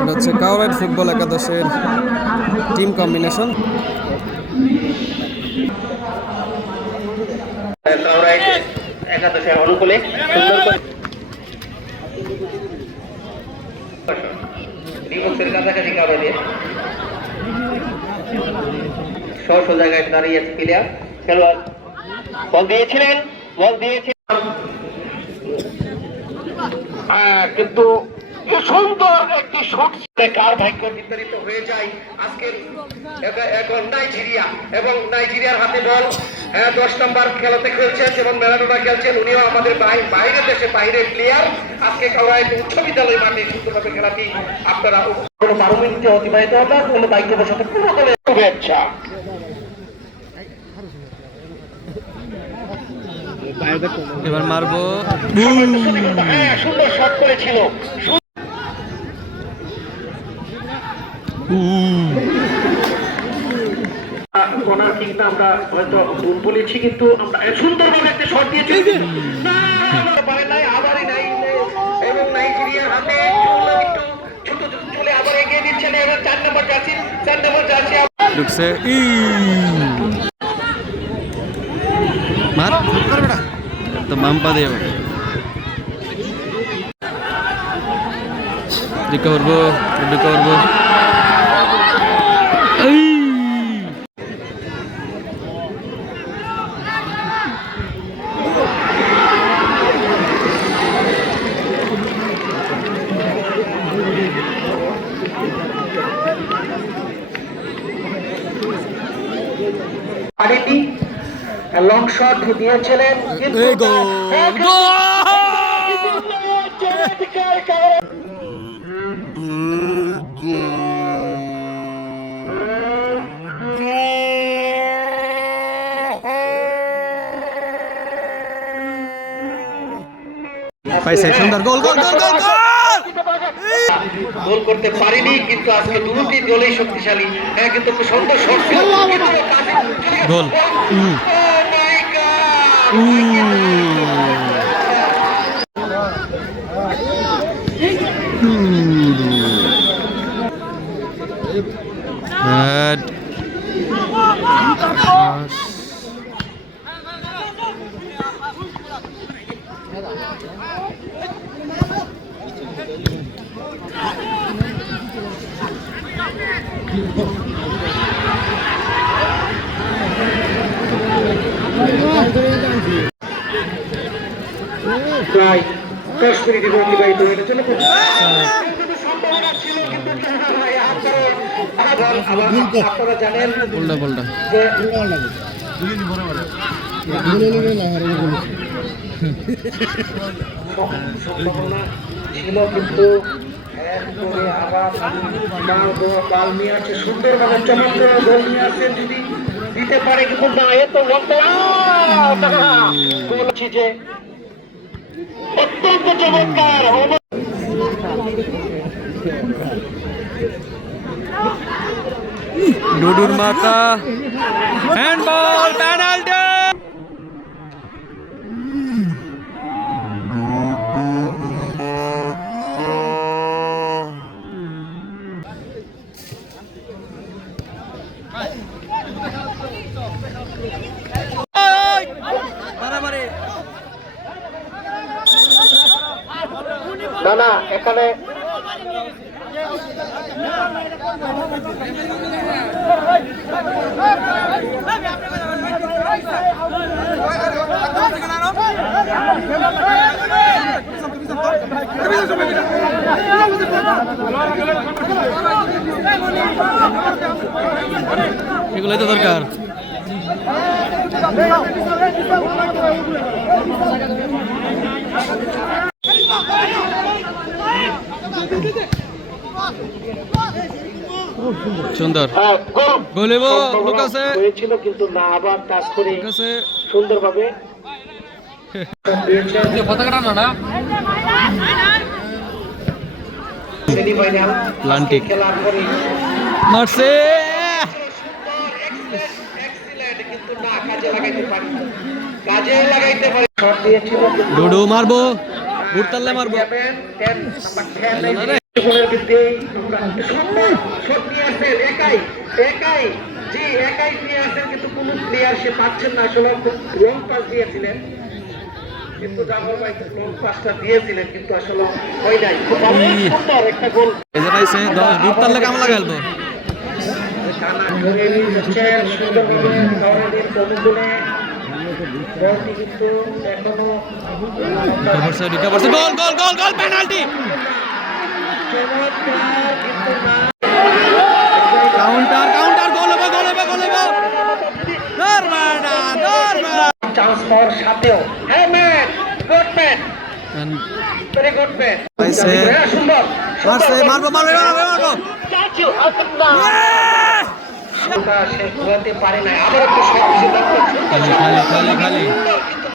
এটা হচ্ছে কাউরাইট ফুটবল একাদশের টিম কম্বিনেশন। কাউরাইট একাদশের অনুকূলে রিবক্সের কাছাকাছি কাউরাইটে শো জায়গায় দাঁড়িয়ে আছে প্লেয়ার খেলোয়াড় বল দিয়েছিলেন কিন্তু সুন্দর একটি শট কার ভাগ্য নির্ধারিত হয়ে যায় আজকের এখন নাইজেরিয়া এবং নাইজেরিয়ার হাতে বল 10 নম্বর খেলাতে খেলছেন এবং ম্যারাডোনা খেলছেন, উনিও আমাদের বাইরের দেশে বাইরের প্লেয়ার। আজকে কাউরাইট উচ্চ বিদ্যালয় মাঠে সুন্দরভাবে খেলাটি আপনারা কোনো 12 মিনিটে অতিবাহিত হবে, কোনো দায়িত্বের সাথে পুরো দলের শুভেচ্ছা। এবার মারবো, সুন্দর শট করেছিল। কোনার কিংটা আমরা হয়তো ভুল বলেছি, কিন্তু আমরা সুন্দরভাবে একটা শট দিয়েছি আবারই নাই এবং নাইজেরিয়ার হাতে একটু ছোট চলে আবার এগিয়ে দিচ্ছেন। এবার 4 নম্বর জার্সি ঢুকছে মার তো বাম্পা দিয়ে করবো লং শট দিয়েছিলেন সুন্দর গোল করতে পারিনি, কিন্তু আজকে দুটি দলই শক্তিশালী। কিন্তু সুন্দর শট ছিল গোল। প্রায় 10 মিনিট অতিবাহিত হয়ে গেছে। আপনারা জানেন সম্ভাবনা ছিল, কিন্তু বাল নিয়ে আসছে সুন্দরভাবে, চমৎকার গোল নিয়ে আসছে। যদি দিতে পারে, কিন্তু না, এ তো বলছি যে অত্যন্ত চমৎকার ডুডুর মাথা হ্যান্ডবল পেনাল্টি। না এখানে এগুলোই তো দরকার। সুন্দর গোল হয়েছিল, কিন্তু না, আবার টাচ করে সুন্দরভাবে পতাকাটা না প্লান্টিক খেলার পরে মারছে, কিন্তু না, কাজে লাগাইতে পারি শট দিয়েছিল, ডুডু মারবো বুটতালে মারবো। একাই নিয়ে আসেন, কিন্তু কোন প্লেয়ার সে পাচ্ছেন না। আসলে খুব লং পাস দিয়েছিলেন, কিন্তু জাফর ভাই লং পাসটা দিয়েছিলেন, কিন্তু আসলে হয় নাই। খুব সুন্দর একটা গোল। এই যে পাইছে 10 বুটতালে কামলা গেলবো। টানা ধরে নিচ্ছেন সুন্দরভাবে নরেনের অনুকূলে। বলটি কিন্তু এখনো গোল গোল গোল গোল পেনাল্টি। চমৎকার, কিন্তু না। কাউন্টার কাউন্টার গোল হবে গোল হবে গোল হবে। নরমানা নরমানা চান্স পাওয়ার সাথেও হ্যাঁ good man, very good man. পাইছে। সুন্দর মারছে মারবো মারবো মারবো মারবো। সে ঘুরাতে পারে না। আবার একটু শট সিদ্ধান্ত। খালি খালি খালি খালি